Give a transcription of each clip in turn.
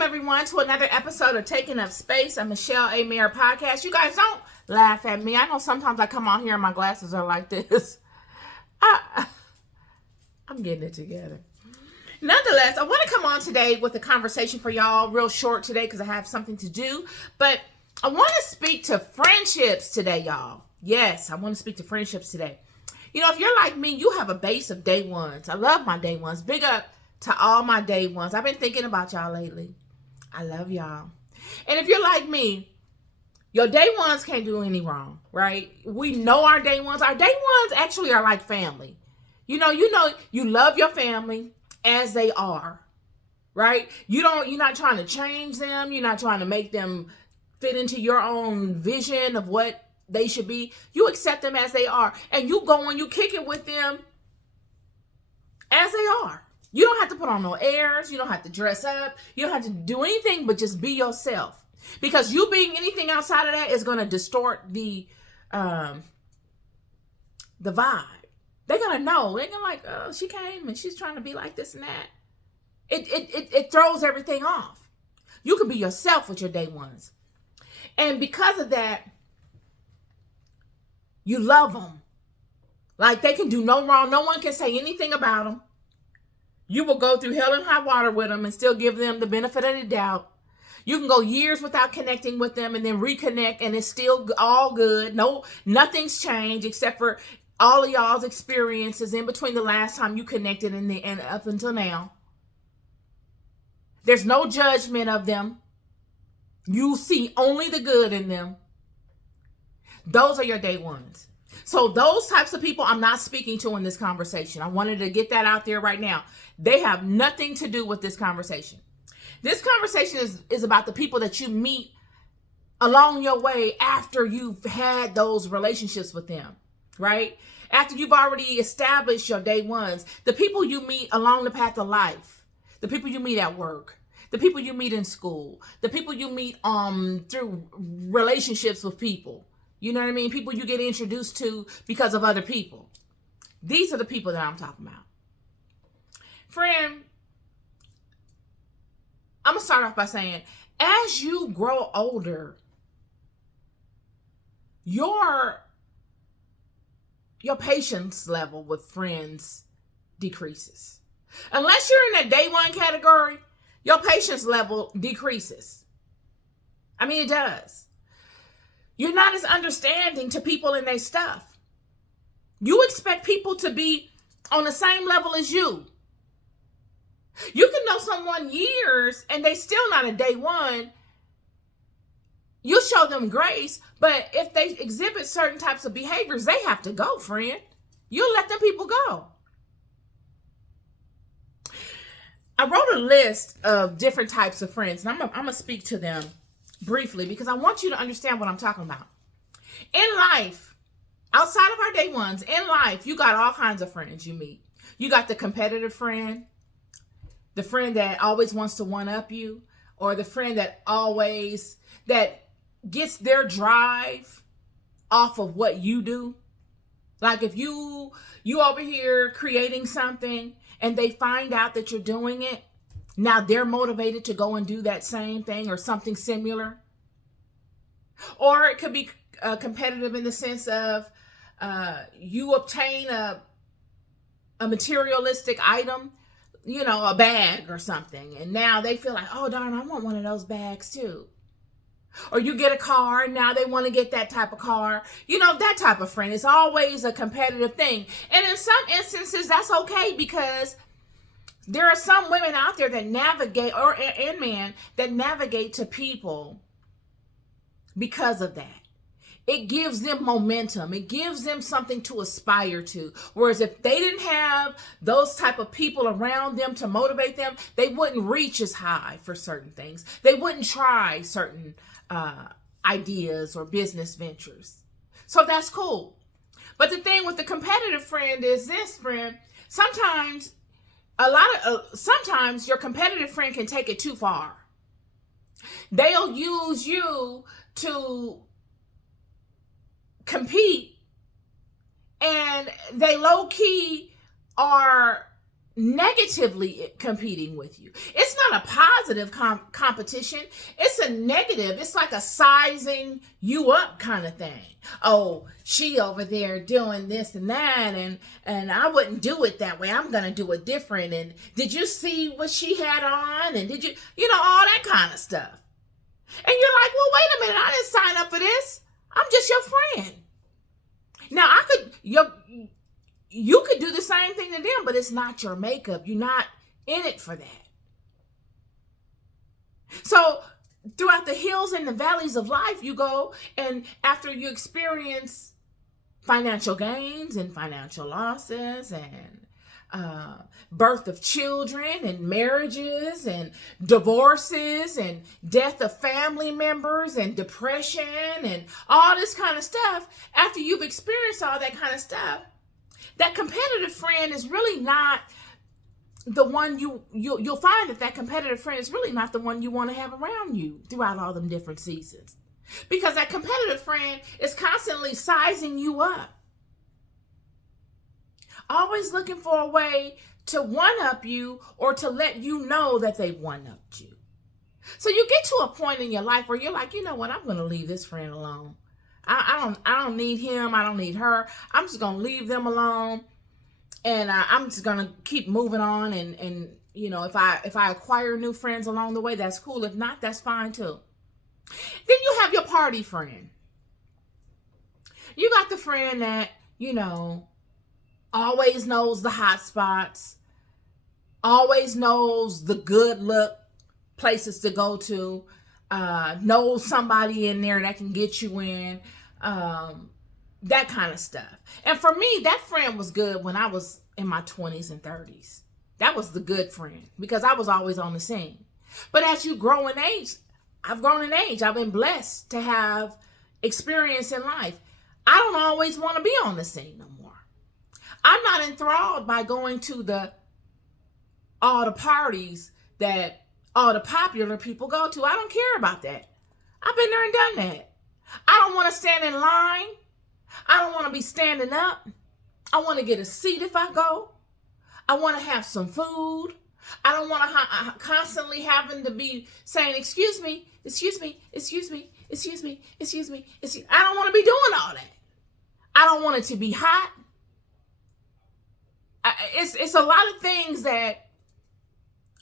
Welcome, everyone, to another episode of Taking Up Space, a Michelle A. Mayer podcast. You guys don't laugh at me. I know sometimes I come on here and my glasses are like this. I'm getting it together. Nonetheless, I want to come on today with a conversation for y'all, real short today because I have something to do. But I want to speak to friendships today, y'all. Yes, I want to speak to friendships today. You know, if you're like me, you have a base of day ones. I love my day ones. Big up to all my day ones. I've been thinking about y'all lately. I love y'all. And if you're like me, your day ones can't do any wrong, right? We know our day ones. Our day ones actually are like family. You know, you love your family as they are, right? You're not trying to change them. You're not trying to make them fit into your own vision of what they should be. You accept them as they are. And you go and you kick it with them as they are. You don't have to put on no airs. You don't have to dress up. You don't have to do anything but just be yourself. Because you being anything outside of that is going to distort the vibe. They're going to know. They're going to like, oh, she came and she's trying to be like this and that. It throws everything off. You can be yourself with your day ones. And because of that, you love them. Like they can do no wrong. No one can say anything about them. You will go through hell and high water with them and still give them the benefit of the doubt. You can go years without connecting with them and then reconnect and it's still all good. No, nothing's changed except for all of y'all's experiences in between the last time you connected and up until now. There's no judgment of them. You see only the good in them. Those are your day ones. So those types of people I'm not speaking to in this conversation. I wanted to get that out there right now. They have nothing to do with this conversation. This conversation is about the people that you meet along your way after you've had those relationships with them, right? After you've already established your day ones. The people you meet along the path of life. The people you meet at work. The people you meet in school. The people you meet through relationships with people. You know what I mean? People you get introduced to because of other people. These are the people that I'm talking about. Friend, I'm going to start off by saying, as you grow older, your patience level with friends decreases. Unless you're in that day one category, your patience level decreases. I mean, it does. You're not as understanding to people and their stuff. You expect people to be on the same level as you. You can know someone years and they still not a day one. You show them grace, but if they exhibit certain types of behaviors, they have to go, friend. You let them people go. I wrote a list of different types of friends, and I'm going to speak to them briefly because I want you to understand what I'm talking about. In life, outside of our day ones, in life, you got all kinds of friends you meet. You got the competitive friend, the friend that always wants to one-up you, or the friend that gets their drive off of what you do. Like if you over here creating something and they find out that you're doing it, now they're motivated to go and do that same thing or something similar. Or it could be competitive in the sense of you obtain a materialistic item, you know, a bag or something. And now they feel like, oh, darn, I want one of those bags too. Or you get a car and now they want to get that type of car. You know, that type of friend. It's always a competitive thing. And in some instances, that's okay because there are some women out there that navigate, and men that navigate to people because of that. It gives them momentum. It gives them something to aspire to. Whereas if they didn't have those type of people around them to motivate them, they wouldn't reach as high for certain things. They wouldn't try certain ideas or business ventures. So that's cool. But the thing with the competitive friend is this, friend, sometimes your competitive friend can take it too far. They'll use you to compete, and they low-key are negatively competing with you. It's not a positive competition. It's a negative. It's like a sizing you up kind of thing. Oh, she over there doing this and that, and I wouldn't do it that way. I'm gonna do it different. And did you see what she had on? And did you, all that kind of stuff. And you're like, well, wait a minute. I didn't sign up for this. I'm just your friend. Now you could do the same thing to them, but it's not your makeup. You're not in it for that. So throughout the hills and the valleys of life, you go, and after you experience financial gains and financial losses and birth of children and marriages and divorces and death of family members and depression and all this kind of stuff, after you've experienced all that kind of stuff, that competitive friend is really not the one you'll find that competitive friend is really not the one you want to have around you throughout all them different seasons. Because that competitive friend is constantly sizing you up. Always looking for a way to one-up you or to let you know that they've one-upped you. So you get to a point in your life where you're like, you know what, I'm going to leave this friend alone. I don't need him. I don't need her. I'm just going to leave them alone. And I'm just going to keep moving on. And if I acquire new friends along the way, that's cool. If not, that's fine too. Then you have your party friend. You got the friend that, always knows the hot spots, always knows the good look places to go to, knows somebody in there that can get you in, that kind of stuff. And for me, that friend was good when I was in my 20s and 30s. That was the good friend because I was always on the scene. But as you grow in age, I've grown in age. I've been blessed to have experience in life. I don't always want to be on the scene no more. I'm not enthralled by going to all the parties that all the popular people go to. I don't care about that. I've been there and done that. I don't want to stand in line. I don't want to be standing up. I want to get a seat if I go. I want to have some food. I don't want to constantly having to be saying, excuse me, excuse me, excuse me, excuse me, excuse me, excuse me. I don't want to be doing all that. I don't want it to be hot. It's a lot of things that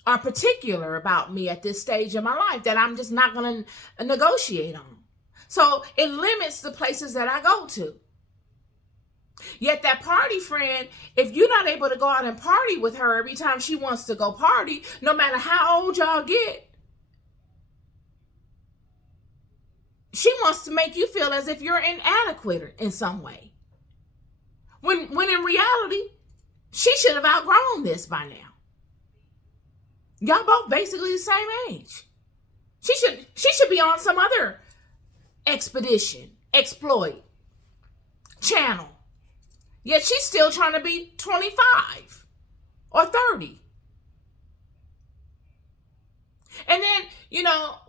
are particular about me at this stage of my life that I'm just not going to negotiate on. So it limits the places that I go to. Yet that party friend, if you're not able to go out and party with her every time she wants to go party, no matter how old y'all get, she wants to make you feel as if you're inadequate in some way. When in reality, she should have outgrown this by now. Y'all both basically the same age. She should be on some other expedition, exploit, channel. Yet she's still trying to be 25 or 30. And then,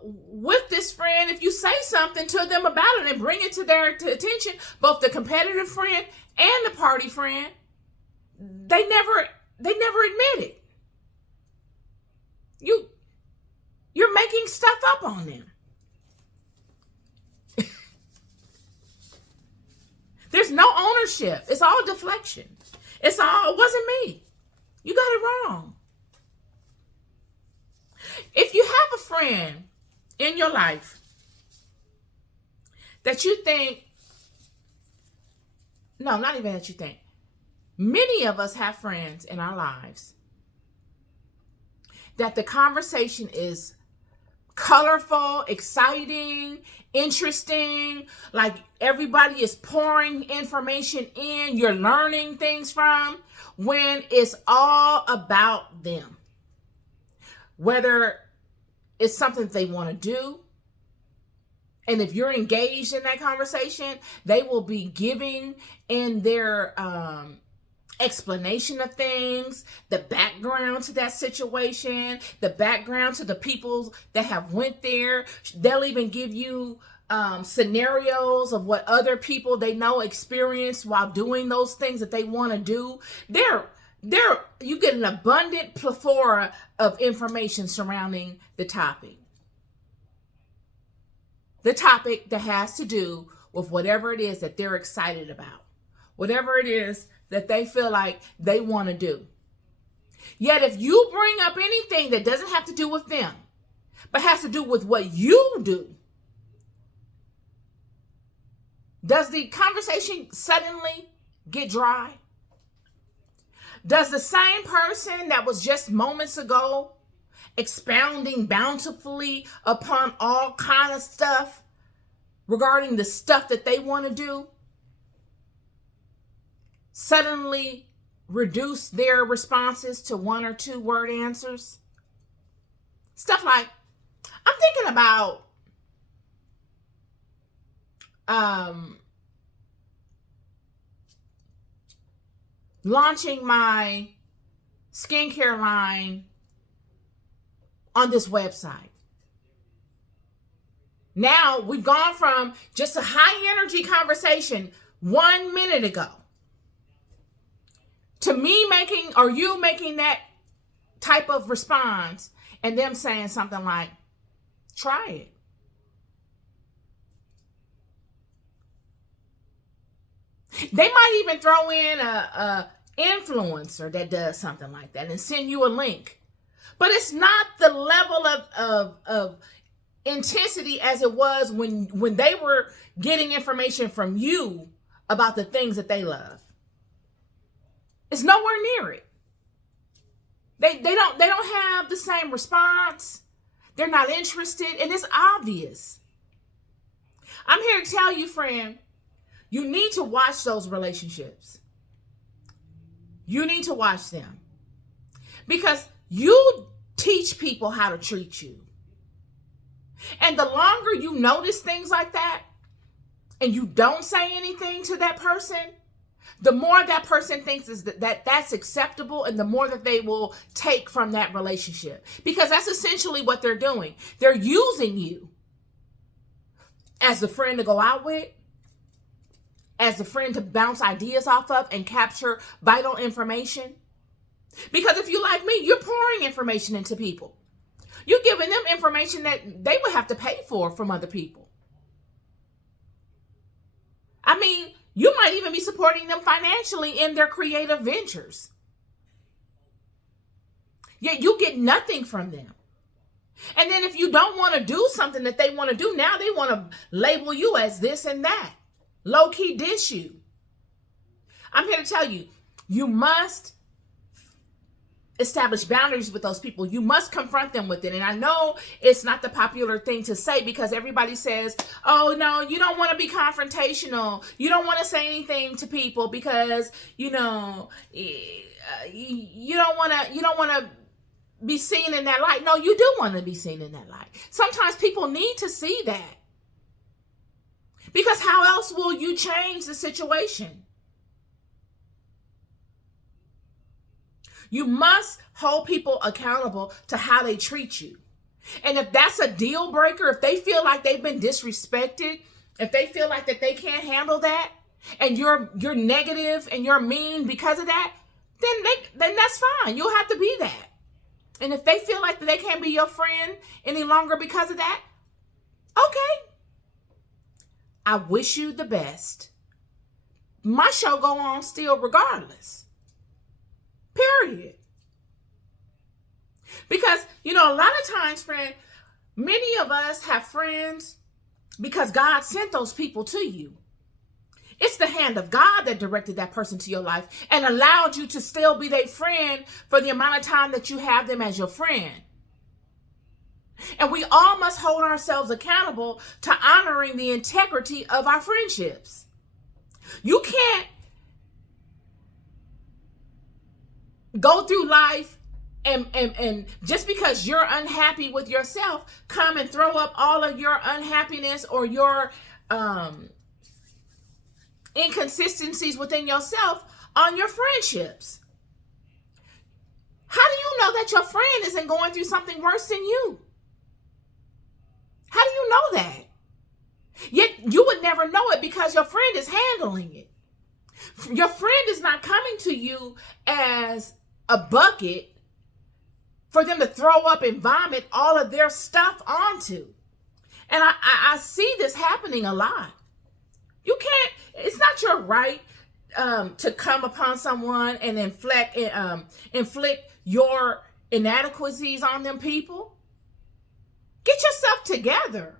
with this friend, if you say something to them about it and bring it to their attention, both the competitive friend and the party friend, they never admit it. You're making stuff up on them. There's no ownership. It's all deflection. It wasn't me. You got it wrong. If you have a friend in your life that you think, no, not even that you think, many of us have friends in our lives that the conversation is colorful, exciting, interesting, like everybody is pouring information in, you're learning things from, when it's all about them. Whether it's something that they want to do, and if you're engaged in that conversation, they will be giving in their explanation of things, the background to that situation, the background to the people that have went there. They'll even give you scenarios of what other people they know experienced while doing those things that they want to do. You get an abundant plethora of information surrounding the topic. The topic that has to do with whatever it is that they're excited about, whatever it is that they feel like they want to do. Yet if you bring up anything that doesn't have to do with them, but has to do with what you do, does the conversation suddenly get dry? Does the same person that was just moments ago expounding bountifully upon all kind of stuff regarding the stuff that they want to do suddenly reduce their responses to 1 or 2 word answers? Stuff like, I'm thinking about launching my skincare line on this website. Now we've gone from just a high energy conversation 1 minute ago to me making, or you making that type of response and them saying something like, try it. They might even throw in a influencer that does something like that and send you a link. But it's not the level of intensity as it was when they were getting information from you about the things that they love. It's nowhere near it. They don't have the same response. They're not interested, and it's obvious. I'm here to tell you, friend, you need to watch those relationships. You need to watch them. Because you teach people how to treat you. And the longer you notice things like that, and you don't say anything to that person, the more that person thinks is that's acceptable, and the more that they will take from that relationship. Because that's essentially what they're doing. They're using you as the friend to go out with, as the friend to bounce ideas off of and capture vital information. Because if you like me, you're pouring information into people. You're giving them information that they would have to pay for from other people. I mean, you might even be supporting them financially in their creative ventures. Yet you get nothing from them. And then if you don't want to do something that they want to do, now they want to label you as this and that. Low-key dish you. I'm here to tell you, you must establish boundaries with those people. You must confront them with it. And I know it's not the popular thing to say, because everybody says, oh no, you don't want to be confrontational. You don't want to say anything to people because, you don't want to be seen in that light. No, you do want to be seen in that light. Sometimes people need to see that. Because how else will you change the situation? You must hold people accountable to how they treat you. And if that's a deal breaker, if they feel like they've been disrespected, if they feel like that they can't handle that, and you're negative and you're mean because of that, then that's fine. You'll have to be that. And if they feel like that they can't be your friend any longer because of that, okay. I wish you the best. My show go on still regardless. Period. Because, a lot of times, friend, many of us have friends because God sent those people to you. It's the hand of God that directed that person to your life and allowed you to still be their friend for the amount of time that you have them as your friend. And we all must hold ourselves accountable to honoring the integrity of our friendships. You can't go through life and just because you're unhappy with yourself, come and throw up all of your unhappiness or your inconsistencies within yourself on your friendships. How do you know that your friend isn't going through something worse than you? How do you know that? Yet you would never know it because your friend is handling it. Your friend is not coming to you as a bucket for them to throw up and vomit all of their stuff onto. And I see this happening a lot. You can't, it's not your right to come upon someone and inflict your inadequacies on them people. Get yourself together.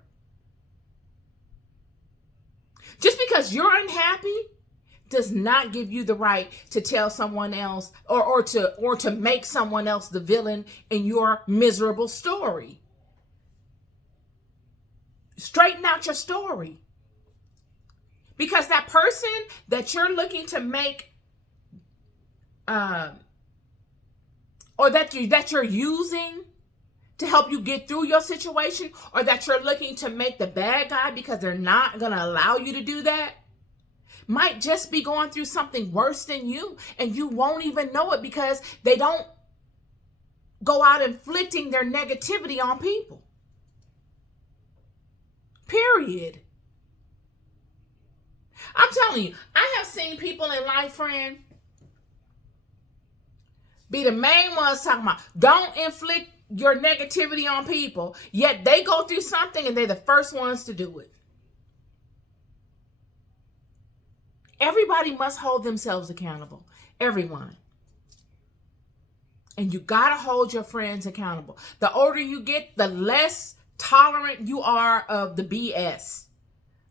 Just because you're unhappy does not give you the right to tell someone else or to make someone else the villain in your miserable story. Straighten out your story. Because that person that you're looking to make or that you're using to help you get through your situation, or that you're looking to make the bad guy because they're not going to allow you to do that, might just be going through something worse than you, and you won't even know it because they don't go out inflicting their negativity on people. Period. I'm telling you, I have seen people in life, friend, be the main ones talking about don't inflict your negativity on people, yet they go through something and they're the first ones to do it. Everybody must hold themselves accountable. Everyone. And you got to hold your friends accountable. The older you get, the less tolerant you are of the BS.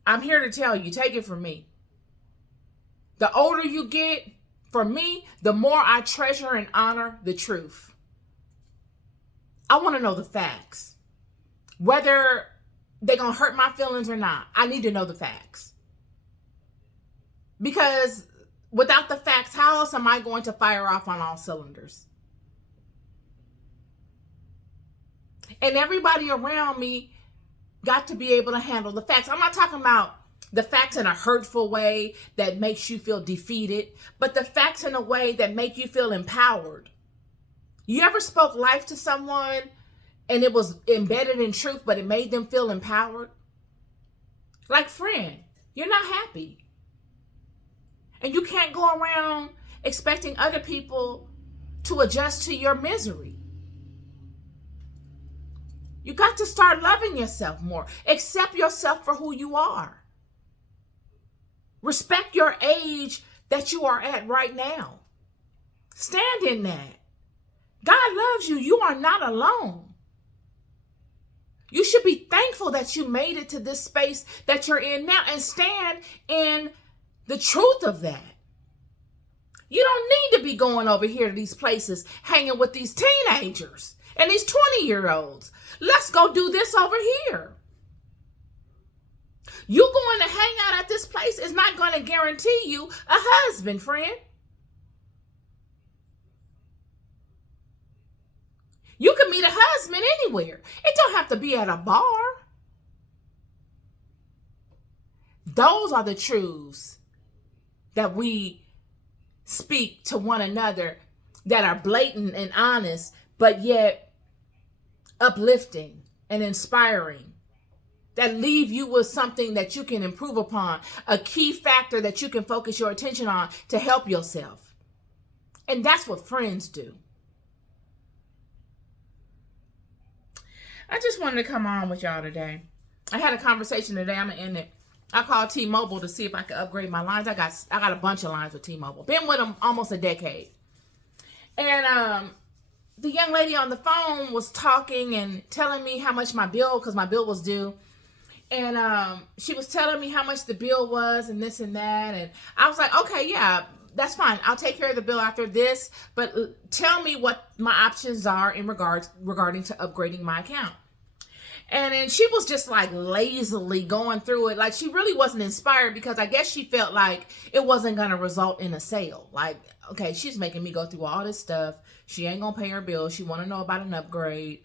I'm here to tell you, take it from me. The older you get, for me, the more I treasure and honor the truth. I want to know the facts. Whether they're going to hurt my feelings or not, I need to know the facts. Because without the facts, how else am I going to fire off on all cylinders? And everybody around me got to be able to handle the facts. I'm not talking about the facts in a hurtful way that makes you feel defeated, but the facts in a way that make you feel empowered. You ever spoke life to someone and it was embedded in truth, but it made them feel empowered? Like, friend, you're not happy. And you can't go around expecting other people to adjust to your misery. You got to start loving yourself more. Accept yourself for who you are. Respect your age that you are at right now. Stand in that. God loves you. You are not alone. You should be thankful that you made it to this space that you're in now and stand in the truth of that. You don't need to be going over here to these places hanging with these teenagers and these 20-year-olds. Let's go do this over here. You going to hang out at this place is not going to guarantee you a husband, friend. You can meet a husband anywhere. It don't have to be at a bar. Those are the truths that we speak to one another that are blatant and honest, but yet uplifting and inspiring, that leave you with something that you can improve upon, a key factor that you can focus your attention on to help yourself. And that's what friends do. I just wanted to come on with y'all today. I had a conversation today. I'm gonna end it. I called T-Mobile to see if I could upgrade my lines. I got a bunch of lines with T-Mobile. Been with them almost a decade. And the young lady on the phone was talking and telling me how much my bill, because my bill was due. And she was telling me how much the bill was and this and that. And I was like, okay, yeah, that's fine. I'll take care of the bill after this. But tell me what my options are in regarding to upgrading my account. And then she was just like lazily going through it. Like, she really wasn't inspired, because I guess she felt like it wasn't going to result in a sale. Like, okay, she's making me go through all this stuff. She ain't going to pay her bill. She want to know about an upgrade.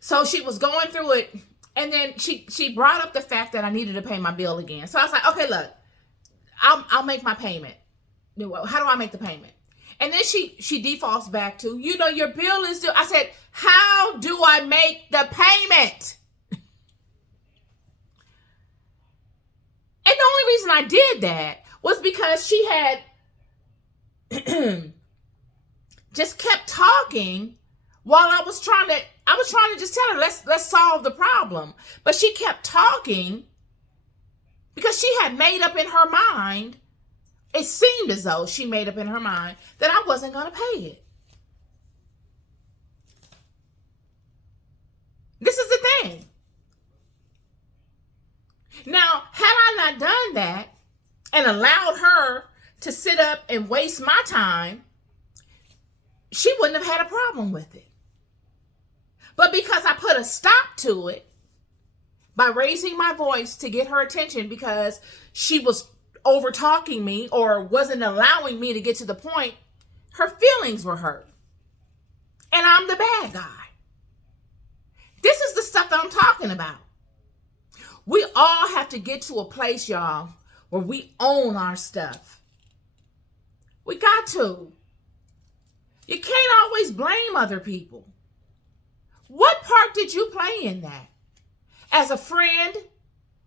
So she was going through it. And then she brought up the fact that I needed to pay my bill again. So I was like, okay, look, I'll make my payment. How do I make the payment? And then she defaults back to, your bill is due. I said, how do I make the payment? And the only reason I did that was because she had just kept talking while I was trying to just tell her, let's solve the problem. But she kept talking because she had made up in her mind, it seemed as though she made up in her mind that I wasn't going to pay it. This is the thing. Now, had I not done that and allowed her to sit up and waste my time, she wouldn't have had a problem with it. But because I put a stop to it by raising my voice to get her attention because she was over talking me or wasn't allowing me to get to the point, her feelings were hurt. And I'm the bad guy. This is the stuff that I'm talking about. We all have to get to a place, y'all, where we own our stuff. We got to. You can't always blame other people. What part did you play in that? As a friend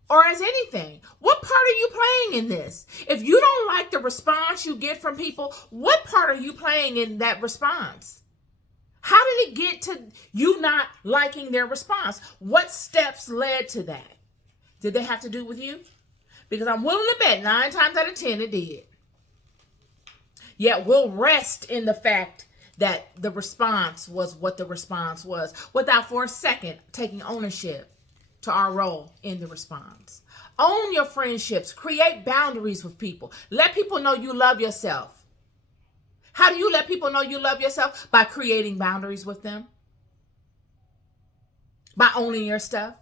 or as anything? What part are you playing in this? If you don't like the response you get from people, what part are you playing in that response? How did it get to you not liking their response? What steps led to that? Did they have to do with you? Because I'm willing to bet 9 times out of 10 it did. Yet we'll rest in the fact that the response was what the response was without for a second taking ownership to our role in the response. Own your friendships. Create boundaries with people. Let people know you love yourself. How do you let people know you love yourself? By creating boundaries with them. By owning your stuff.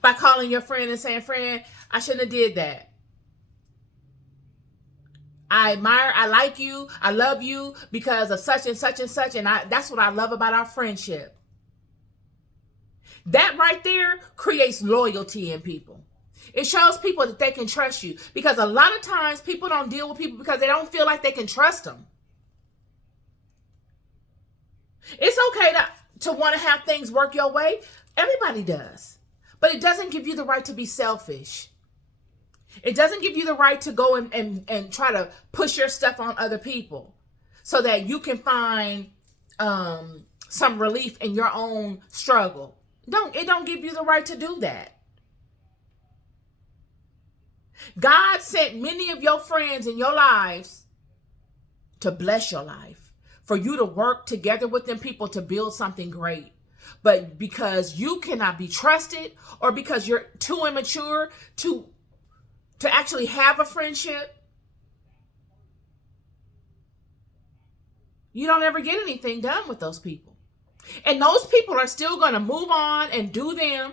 By calling your friend and saying, friend, I shouldn't have did that. I admire, I like you, I love you because of such and such and such. And that's what I love about our friendship. That right there creates loyalty in people. It shows people that they can trust you. Because a lot of times people don't deal with people because they don't feel like they can trust them. It's okay to want to have things work your way. Everybody does. But it doesn't give you the right to be selfish. It doesn't give you the right to go and try to push your stuff on other people so that you can find some relief in your own struggle. It don't give you the right to do that. God sent many of your friends in your lives to bless your life, for you to work together with them people to build something great. But because you cannot be trusted or because you're too immature to actually have a friendship, you don't ever get anything done with those people. And those people are still going to move on and do them.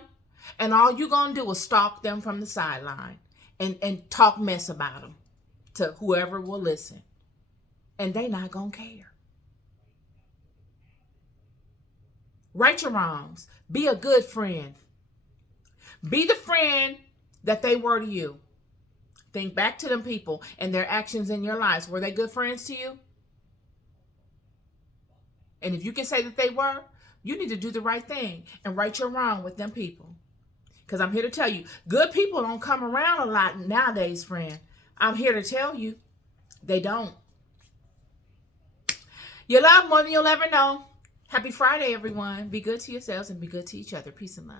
And all you're going to do is stalk them from the sideline and talk mess about them to whoever will listen. And they not going to care. Right your wrongs. Be a good friend. Be the friend that they were to you. Think back to them people and their actions in your lives. Were they good friends to you? And if you can say that they were, you need to do the right thing and right your wrong with them people. Because I'm here to tell you, good people don't come around a lot nowadays, friend. I'm here to tell you, they don't. You love more than you'll ever know. Happy Friday, everyone. Be good to yourselves and be good to each other. Peace and love.